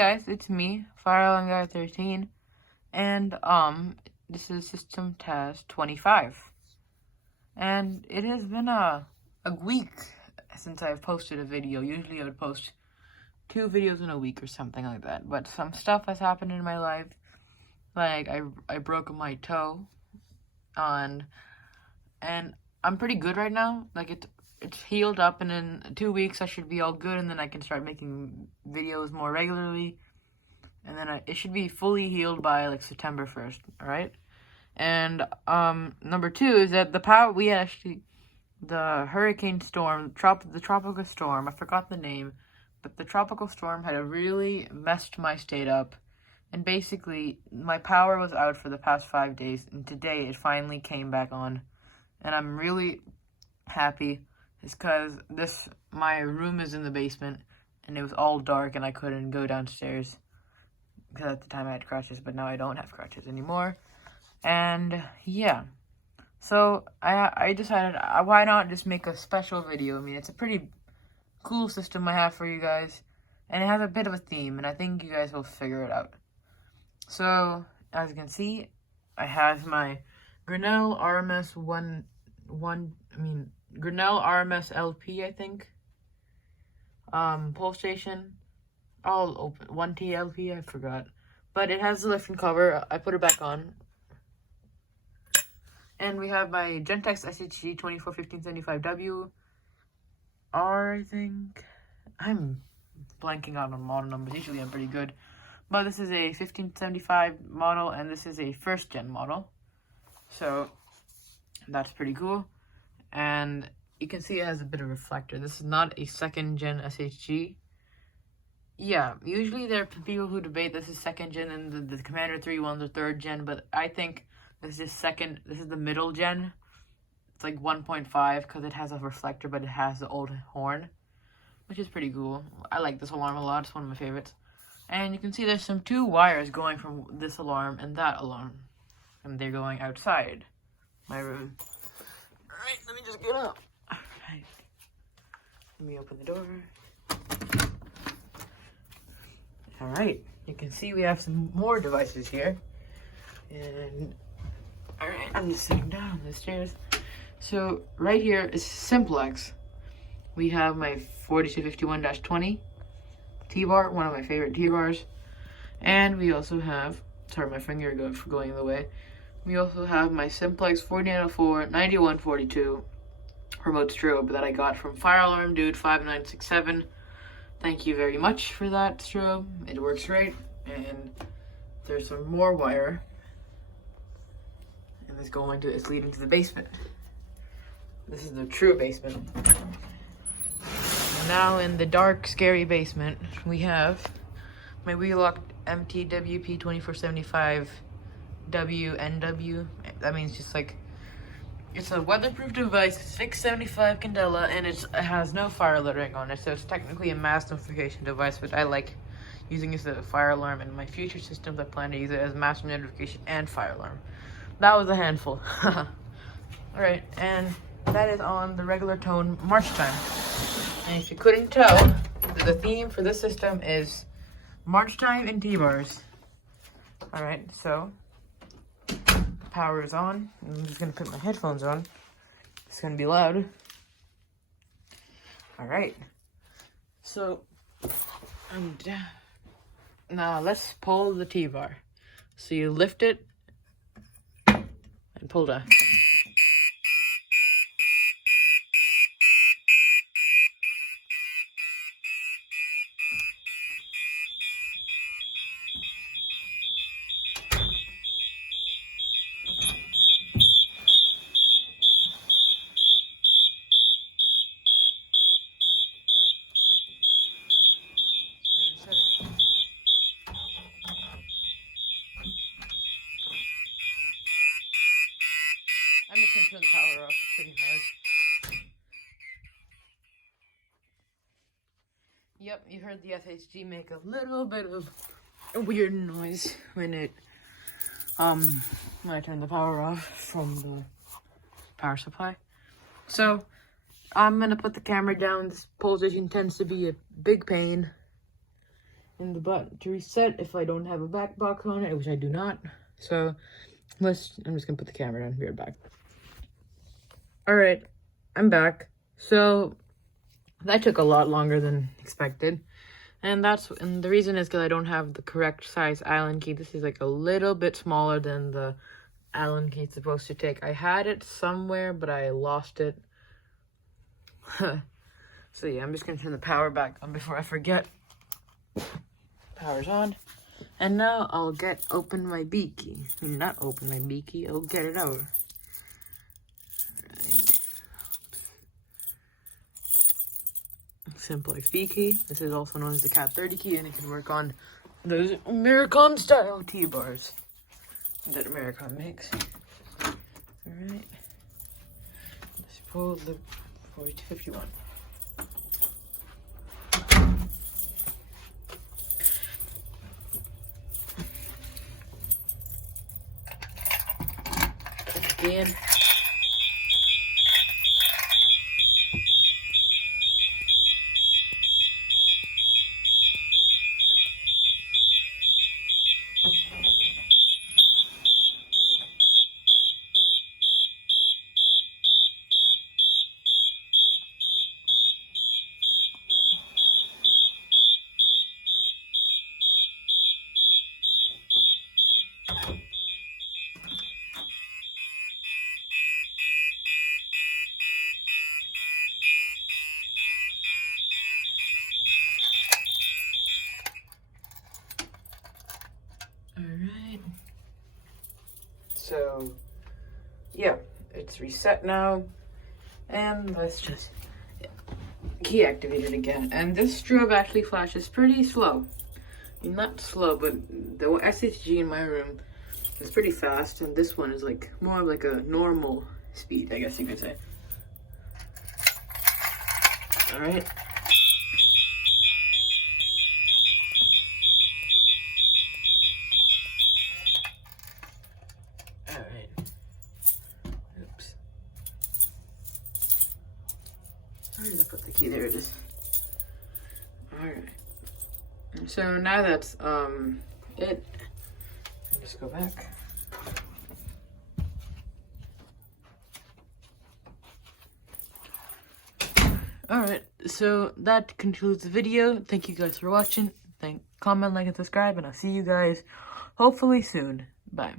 guys, it's me, Fire Alarm Guy 13, and this is System Task 25. And it has been a week since I've posted a video. Usually I would post 2 videos in a week or something like that, but some stuff has happened in my life. Like I broke my toe and I'm pretty good right now. Like it's healed up, and in 2 weeks I should be all good, and then I can start making videos more regularly, and then it should be fully healed by like September 1st. All right. And number 2 is that the hurricane storm, the tropical storm, I forgot the name, but the tropical storm had really messed my state up. And basically, my power was out for the past 5 days, and today it finally came back on. And I'm really happy. It's because my room is in the basement, and it was all dark, and I couldn't go downstairs. Because at the time I had crutches, but now I don't have crutches anymore. And yeah. So I decided, why not just make a special video? I mean, it's a pretty cool system I have for you guys, and it has a bit of a theme, and I think you guys will figure it out. So, as you can see, I have my Grinnell RMS Grinnell RMS LP, I think. Pole station. I'll open 1T LP, I forgot. But it has the lift and cover. I put it back on. And we have my Gentex SHG 241575W R, I think. I'm blanking out on model numbers. Usually I'm pretty good. But this is a 1575 model, and this is a first gen model. So that's pretty cool. And you can see it has a bit of a reflector. This is not a second gen SHG. Yeah, usually there are people who debate this is second gen and the Commander 3 ones are third gen, but I think this is the middle gen. It's like 1.5 because it has a reflector, but it has the old horn, which is pretty cool. I like this alarm a lot. It's one of my favorites. And you can see there's 2 wires going from this alarm and that alarm, and they're going outside my room. Alright, let me just get up. Alright. Let me open the door. Alright, you can see we have some more devices here. And alright, I'm just sitting down on the stairs. So right here is Simplex. We have my 4251-20 T-bar, one of my favorite T-bars. And we also have, sorry, my finger going in the way. We also have my Simplex 4904 9142 remote strobe that I got from Fire Alarm Dude 5967. Thank you very much for that strobe. It works great. And there's some more wire, and it's leading to the basement. This is the true basement. Now in the dark, scary basement, we have my Wheelock MTWP 2475 WNW. That means just like, it's a weatherproof device, 675 candela, and it has no fire alerting on it, so it's technically a mass notification device, but I like using it as a fire alarm. In my future systems, I plan to use it as mass notification and fire alarm. That was a handful. Alright, and that is on the regular tone march time. And if you couldn't tell, the theme for this system is march time and T-bars. Alright, so power is on. I'm just gonna put my headphones on. It's gonna be loud. Alright. So now let's pull the T-bar. So you lift it and pull down. I'm just gonna turn the power off. It's pretty hard. Yep, you heard the FHG make a little bit of a weird noise when I turned the power off from the power supply. So I'm gonna put the camera down. This pole station tends to be a big pain, in the button to reset if I don't have a back box on it, which I do not. So I'm just gonna put the camera down. Be right back. All right, I'm back. So that took a lot longer than expected. And the reason is because I don't have the correct size Allen key. This is like a little bit smaller than the Allen key it's supposed to take. I had it somewhere, but I lost it. So yeah, I'm just gonna turn the power back on before I forget. Power's on. And now I'll open my B key. Not open my B key, I'll get it out. Right. Simplex B key. This is also known as the Cat 30 key, and it can work on those Americom style T-bars that Americom makes. Alright. Let's pull the 4251. Again. Alright. So, yeah, it's reset now. And let's just key activate it again. And this strobe actually flashes pretty slow. Not slow, but the SSG in my room is pretty fast. And this one is like more of like a normal speed, I guess you could say. Alright. Where did I put the key? There it is. Alright. So now that's it. Just go back. Alright, so that concludes the video. Thank you guys for watching. Comment, like, and subscribe, and I'll see you guys hopefully soon. Bye.